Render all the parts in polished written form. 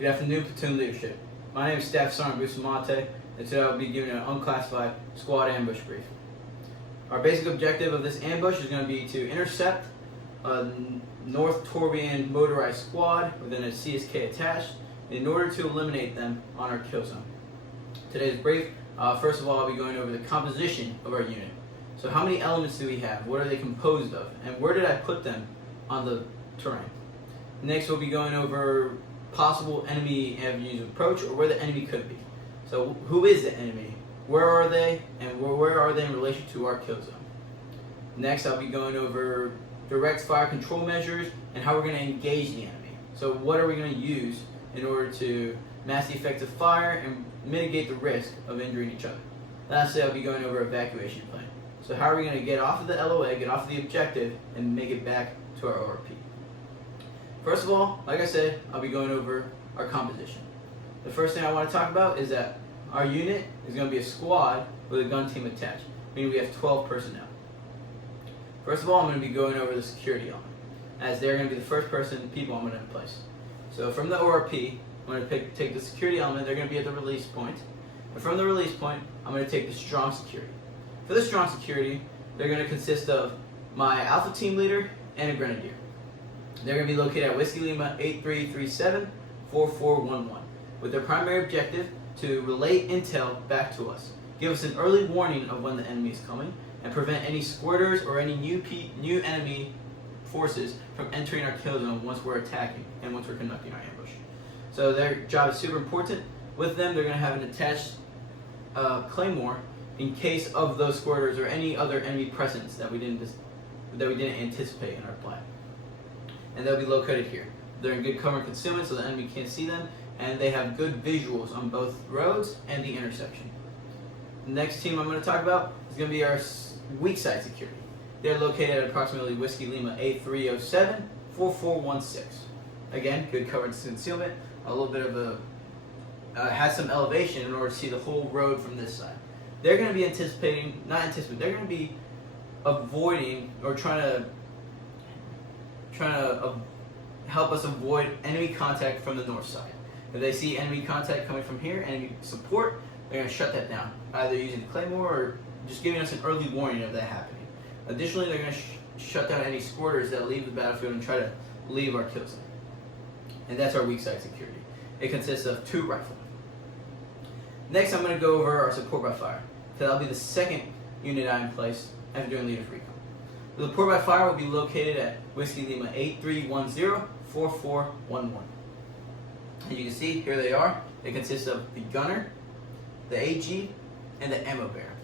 Good afternoon, platoon leadership. My name is Staff Sergeant Bustamante, and today I'll be giving an unclassified squad ambush brief. Our basic objective of this ambush is going to be to intercept a North Torbian motorized squad within a CSK attached in order to eliminate them on our kill zone. Today's brief, first of all, I'll be going over the composition of our unit. So how many elements do we have? What are they composed of? And where did I put them on the terrain? Next, we'll be going over possible enemy avenues of approach, or where the enemy could be. So who is the enemy? Where are they? And where are they in relation to our kill zone? Next, I'll be going over direct fire control measures and how we're going to engage the enemy. So what are we going to use in order to mask the effects of fire and mitigate the risk of injuring each other? Lastly, I'll be going over evacuation plan. So how are we going to get off of the LOA, get off of the objective, and make it back to our ORP? First of all, like I said, I'll be going over our composition. The first thing I want to talk about is that our unit is going to be a squad with a gun team attached, meaning we have 12 personnel. First of all, I'm going to be going over the security element, as they're going to be the first people I'm going to place. So from the ORP, I'm going to take the security element. They're going to be at the release point. And from the release point, I'm going to take the strong security. For the strong security, they're going to consist of my alpha team leader and a grenadier. They're going to be located at Whiskey Lima 8337-4411 with their primary objective to relay intel back to us, give us an early warning of when the enemy is coming, and prevent any squirters or any new enemy forces from entering our kill zone once we're attacking and once we're conducting our ambush. So their job is super important. With them, they're going to have an attached claymore in case of those squirters or any other enemy presence that we didn't anticipate in our plan. And they'll be located here. They're in good cover and concealment so the enemy can't see them, and they have good visuals on both roads and the intersection. The next team I'm going to talk about is going to be our weak side security. They're located at approximately Whiskey Lima 8307-4416. Again, good cover and concealment, a little bit of has some elevation in order to see the whole road from this side. They're going to be they're going to be avoiding or trying to help us avoid enemy contact from the north side. If they see enemy contact coming from here, enemy support, they're going to shut that down, either using the claymore or just giving us an early warning of that happening. Additionally, they're going to shut down any squirters that leave the battlefield and try to leave our kill zone. And that's our weak side security. It consists of 2 riflemen. Next, I'm going to go over our support by fire. So that'll be the second unit I in place after doing leader's recon. The support by fire will be located at Whiskey Lima 8310-4411. As you can see, here they are. They consist of the gunner, the AG, and the ammo bearer.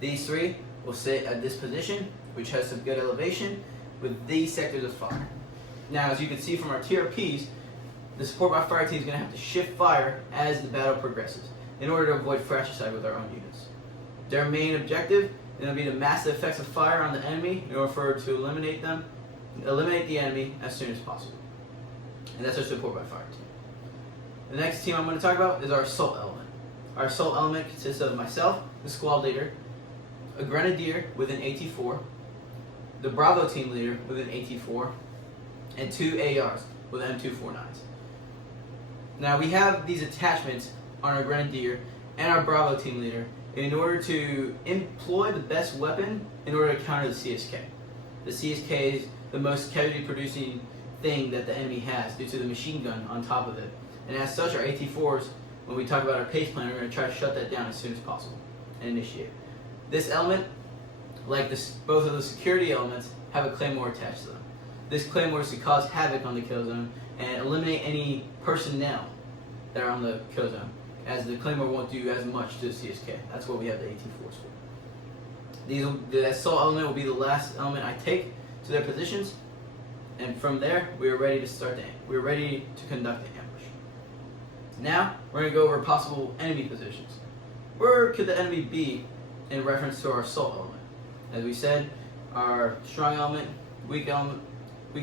These 3 will sit at this position, which has some good elevation, with these sectors of fire. Now, as you can see from our TRPs, the support by fire team is going to have to shift fire as the battle progresses in order to avoid fratricide with our own units. Their main objective is going to be to mask the effects of fire on the enemy in order to eliminate the enemy as soon as possible. And that's our support by fire team. The next team I'm going to talk about is our assault element. Our assault element consists of myself, the squad leader, a grenadier with an AT-4, the Bravo team leader with an AT-4, and 2 ARs with M249s. Now we have these attachments on our grenadier and our Bravo team leader in order to employ the best weapon in order to counter the CSK. The CSK is the most casualty producing thing that the enemy has due to the machine gun on top of it. And as such, our AT-4s, when we talk about our pace plan, we're going to try to shut that down as soon as possible and initiate. This element, like both of the security elements, have a claymore attached to them. This claymore is to cause havoc on the kill zone and eliminate any personnel that are on the kill zone, as the claymore won't do as much to the CSK. That's what we have the AT-4s for. The assault element will be the last element I take to their positions, and from there we are ready to we're ready to conduct the ambush. Now we're going to go over possible enemy positions. Where could the enemy be in reference to our assault element? As we said, our strong element, weak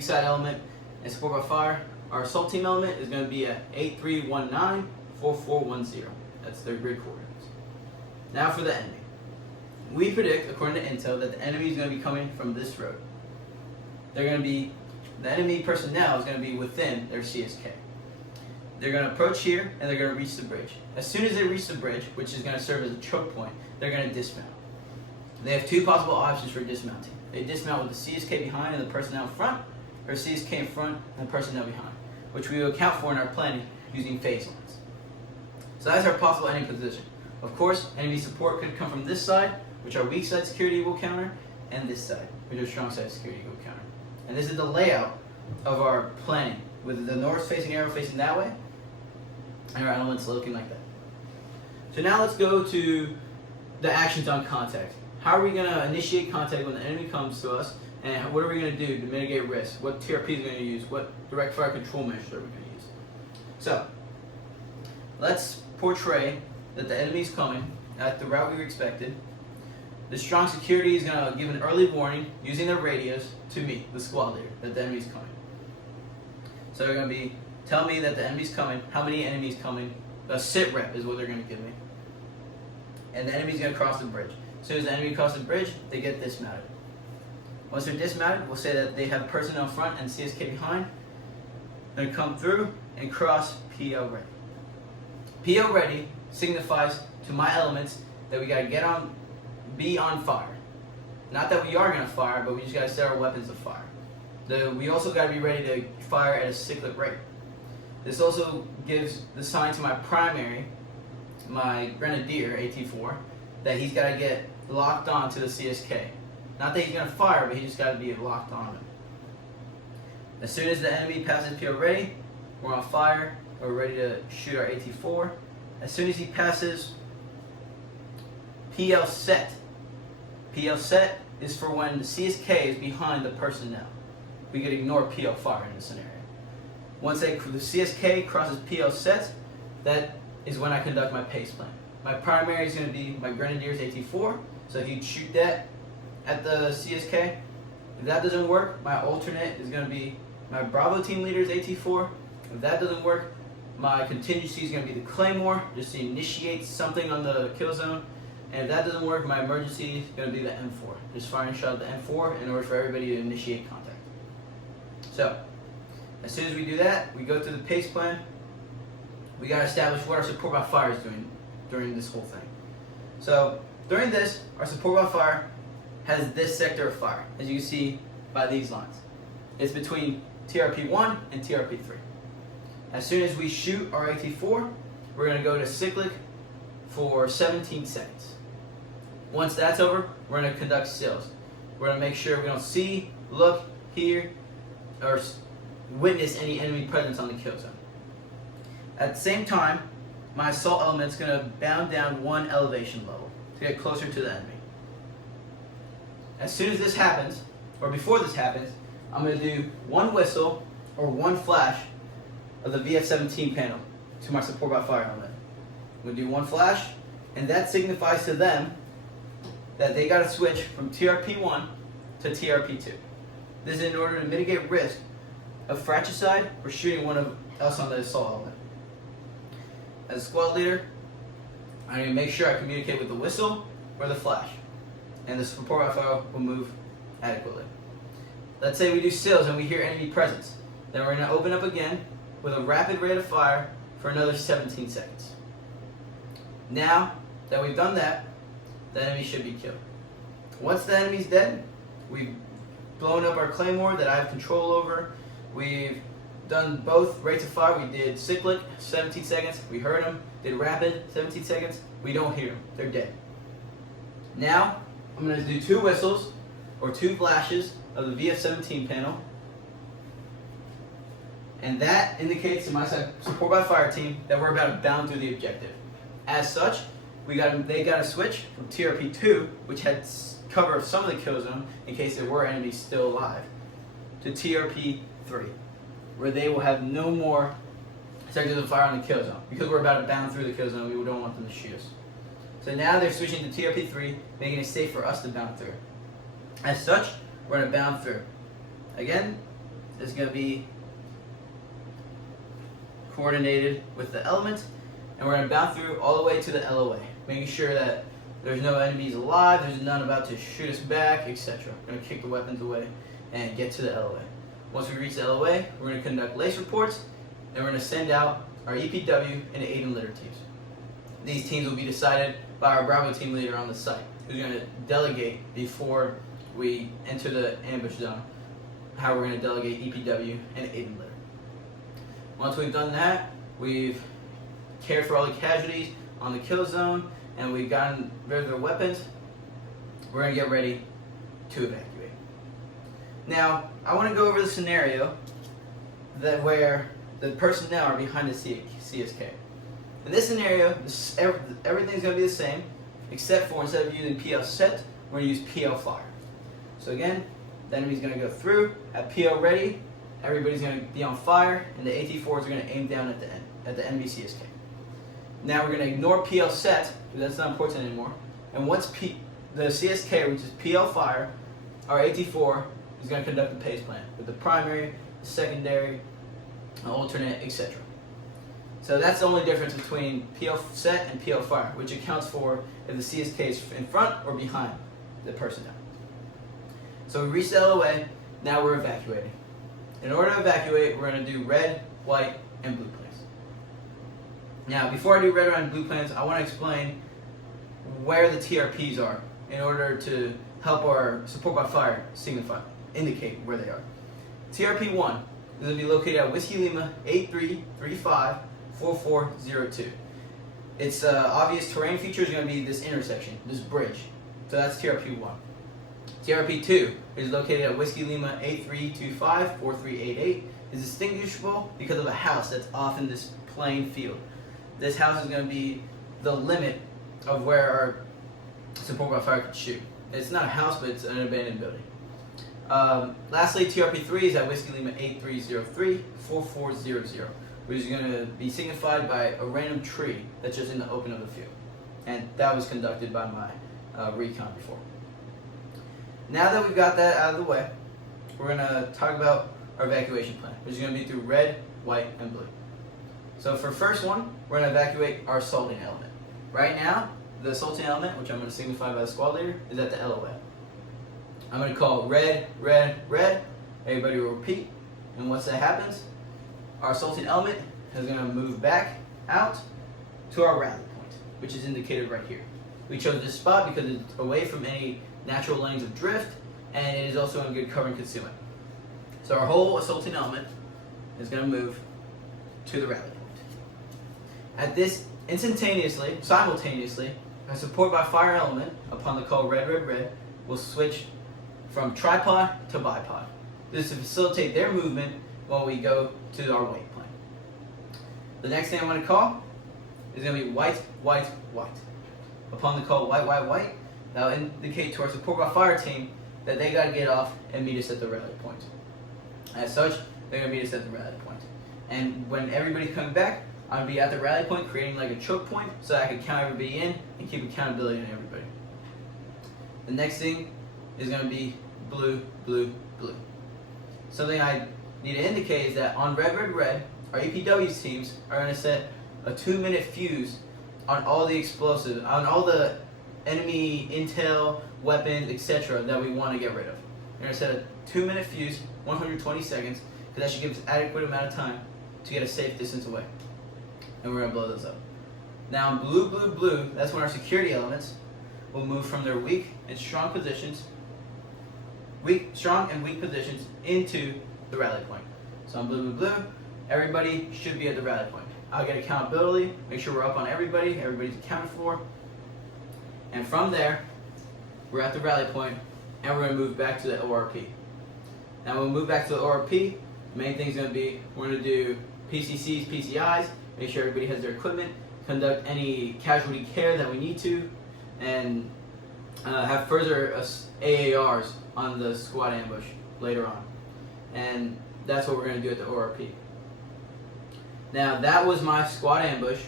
side element, and support by fire. Our assault team element is going to be at 8319-4410. That's their grid coordinates. Now for the enemy. We predict, according to intel, that the enemy is going to be coming from this road. The enemy personnel is going to be within their CSK. they're going to approach here, and they're going to reach the bridge. As soon as they reach the bridge, which is going to serve as a choke point, they're going to dismount. They have two possible options for dismounting. They dismount with the CSK behind and the personnel in front, or CSK in front and the personnel behind, which we will account for in our planning using phase lines. So that's our possible enemy position. Of course, enemy support could come from this side, which our weak side security will counter, and this side, which our strong side security will counter. And this is the layout of our planning, with the north-facing arrow facing that way, and our elements looking like that. So now let's go to the actions on contact. How are we going to initiate contact when the enemy comes to us, and what are we going to do to mitigate risk? What TRP is going to use? What direct fire control measures are we going to use? So, let's portray that the enemy is coming at the route we expected. The strong security is going to give an early warning using their radios to me, the squad leader, that the enemy is coming. So they're going to be, tell me that the enemy's coming, how many enemies coming, a sit rep is what they're going to give me. And the enemy's going to cross the bridge. As soon as the enemy crosses the bridge, they get dismounted. Once they're dismounted, we'll say that they have personnel in front and CSK behind. They're going to come through and cross PO ready. PO ready signifies to my elements that we got to be on fire. Not that we are going to fire, but we just got to set our weapons to fire. We also got to be ready to fire at a cyclic rate. This also gives the sign to my primary, my grenadier, AT4, that he's got to get locked on to the CSK. Not that he's going to fire, but he just got to be locked on him. As soon as the enemy passes PO ready, we're on fire, we're ready to shoot our AT4. As soon as he passes PL set is for when the CSK is behind the personnel. We could ignore PL fire in this scenario. Once the CSK crosses PL set, that is when I conduct my pace plan. My primary is going to be my Grenadier's AT4, so he'd shoot that at the CSK. If that doesn't work, my alternate is going to be my Bravo team leader's AT4. If that doesn't work, my contingency is going to be the Claymore, just to initiate something on the kill zone. And if that doesn't work, my emergency is going to be the M4. Just firing a shot at the M4 in order for everybody to initiate contact. So, as soon as we do that, we go through the pace plan. We got to establish what our support by fire is doing during this whole thing. So, during this, our support by fire has this sector of fire, as you can see by these lines. It's between TRP1 and TRP3. As soon as we shoot our AT4, we're going to go to cyclic for 17 seconds. Once that's over, we're going to conduct stills. We're going to make sure we don't see, look, hear, or witness any enemy presence on the kill zone. At the same time, my assault element is going to bound down one elevation level to get closer to the enemy. As soon as this happens, or before this happens, I'm going to do one whistle or one flash of the VF-17 panel to my support by fire element. I'm going to do one flash, and that signifies to them that they got to switch from TRP1 to TRP2. This is in order to mitigate risk of fratricide or shooting one of us on the assault element. As a squad leader, I'm going to make sure I communicate with the whistle or the flash, and the support by fire will move adequately. Let's say we do stills and we hear enemy presence. Then we're going to open up again with a rapid rate of fire for another 17 seconds. Now that we've done that, the enemy should be killed. Once the enemy's dead, we've blown up our Claymore that I have control over. We've done both rates of fire. We did cyclic, 17 seconds. We heard them. Did rapid, 17 seconds. We don't hear them. They're dead. Now, I'm going to do two whistles or two flashes of the VF-17 panel. And that indicates to my support by fire team that we're about to bound through the objective. As such, they got to switch from TRP2, which had cover of some of the kill zone in case there were enemies still alive, to TRP3, where they will have no more sectors of fire on the kill zone. Because we're about to bound through the kill zone, we don't want them to shoot us. So now they're switching to TRP3, making it safe for us to bound through. As such, we're going to bound through. Again, it's going to be coordinated with the element, and we're going to bound through all the way to the LOA, making sure that there's no enemies alive, there's none about to shoot us back, etc. We're going to kick the weapons away and get to the LOA. Once we reach the LOA, we're going to conduct lace reports, and we're going to send out our EPW, and Aiden litter teams. These teams will be decided by our Bravo team leader on the site, who's going to delegate before we enter the ambush zone, how we're going to delegate EPW and Aiden litter. Once we've done that, we've cared for all the casualties on the kill zone, and we've gotten rid of their weapons, we're going to get ready to evacuate. Now, I want to go over the scenario that where the personnel are behind the CSK. In this scenario, everything's going to be the same, except for instead of using PL set, we're going to use PL fire. So again, the enemy's going to go through at PL ready, everybody's going to be on fire, and the AT4s are going to aim down at the enemy CSK. Now we're going to ignore PL set, because that's not important anymore, and once the CSK reaches PL fire, our AT4 is going to conduct the pace plan with the primary, the secondary, alternate, etc. So that's the only difference between PL set and PL fire, which accounts for if the CSK is in front or behind the personnel. So we reached the LOA, now we're evacuating. In order to evacuate, we're going to do red, white, and blue planes. Now, before I do red, white, and blue planes, I want to explain where the TRPs are in order to help our support by fire indicate where they are. TRP 1 is going to be located at Whiskey Lima 83354402. Its obvious terrain feature is going to be this intersection, this bridge. So that's TRP 1. TRP 2 is located at Whiskey Lima 83254388. Is distinguishable because of a house that's off in this plain field. This house is going to be the limit of where our support by fire could shoot. It's not a house, but it's an abandoned building. Lastly, TRP 3 is at Whiskey Lima 83034400, which is going to be signified by a random tree that's just in the open of the field. And that was conducted by my recon before. Now that we've got that out of the way, we're going to talk about our evacuation plan, which is going to be through red, white, and blue. So for first one, we're going to evacuate our assaulting element. Right now, the assaulting element, which I'm going to signify by the squad leader, is at the LOA. I'm going to call red, red, red. Everybody will repeat. And once that happens, our assaulting element is going to move back out to our rally point, which is indicated right here. We chose this spot because it's away from any natural lanes of drift, and it is also in good cover and concealment. So our whole assaulting element is going to move to the rally point. At this simultaneously, a support by fire element, upon the call red, red, red, will switch from tripod to bipod. This is to facilitate their movement while we go to our white plane. The next thing I'm going to call is going to be white, white, white. Upon the call white, white, white, that will indicate to our support by fire team that they got to get off and meet us at the rally point. As such, they're going to meet us at the rally point. And when everybody comes back, I'm going to be at the rally point creating like a choke point so that I can count everybody in and keep accountability on everybody. The next thing is going to be blue, blue, blue. Something I need to indicate is that on red, red, red, our EPW teams are going to set a 2-minute fuse on all the explosives, on all the enemy intel, weapons, etc. that we want to get rid of. We're going to set a 2-minute fuse, 120 seconds, because that should give us adequate amount of time to get a safe distance away. And we're going to blow those up. Now in blue, blue, blue, that's when our security elements will move from their weak and strong positions, strong and weak positions into the rally point. So on blue, blue, blue, everybody should be at the rally point. I'll get accountability, make sure we're up on everybody, everybody's accounted for. And from there, we're at the rally point, and we're going to move back to the ORP. Now when we move back to the ORP, the main thing is going to be, we're going to do PCCs, PCIs, make sure everybody has their equipment, conduct any casualty care that we need to, and have further AARs on the squad ambush later on. And that's what we're going to do at the ORP. Now that was my squad ambush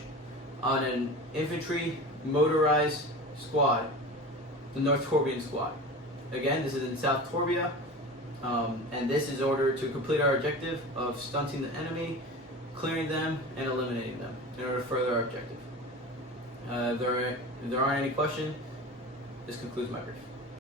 on an infantry motorized squad, the North Torbian squad. Again, this is in South Torbia, and this is ordered to complete our objective of stunting the enemy, clearing them, and eliminating them in order to further our objective. If there aren't any questions, this concludes my brief.